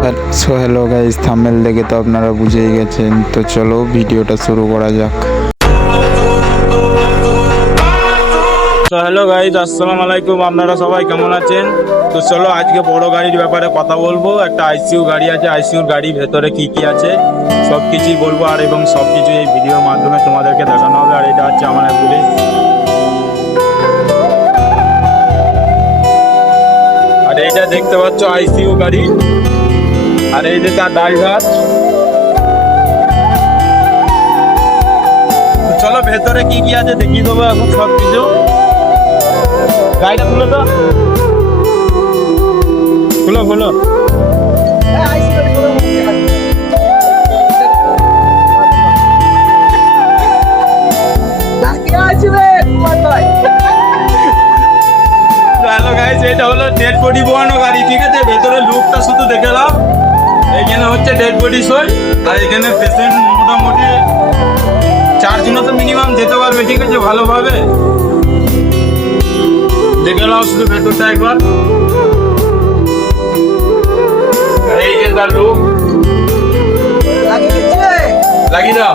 So hello guys, thumbnail দেখে তো আপনারা বুঝেই গেছেন। তো চলো ভিডিওটা শুরু করা যাক। তো হ্যালো গাইজ, আসসালামু আলাইকুম। আপনারা সবাই কেমন আছেন? তো চলো আজকে বড় গাড়ির ব্যাপারে কথা বলবো। একটা আইসিইউ গাড়ি আছে, আইসিইউর গাড়ির ভেতরে কি কি আছে সব কিছুই বলবো, আর এবং সব কিছু এই ভিডিওর মাধ্যমে তোমাদেরকে দেখানো হবে। আর এটা হচ্ছে আমার অ্যাম্বুলেন্স। আর এইটা দেখতে পাচ্ছ আইসিইউ গাড়ি, আর এই যে তার ড্রাইভার। চলো ভেতরে কি কি আছে দেখিয়ে দেবো এখন সব কিছু। গাড়িটা খুলো তো, খুলো খুলো। হ্যালো গাইস, এটা হলো ডেড বডি বোয়ানো গাড়ি, ঠিক আছে? ভেতরে লুকটা শুধু দেখে নাও। এখানে হচ্ছে ডেড বডি সই, আর এখানে পেশেন্ট মোটামুটি 4 জনও তো মিনিমাম যেতে পারবে, ঠিক আছে? ভালোভাবে দেখে নাও শুধু ভেতরটা একবার। এই যে তার লুক, লাগিয়ে দাও।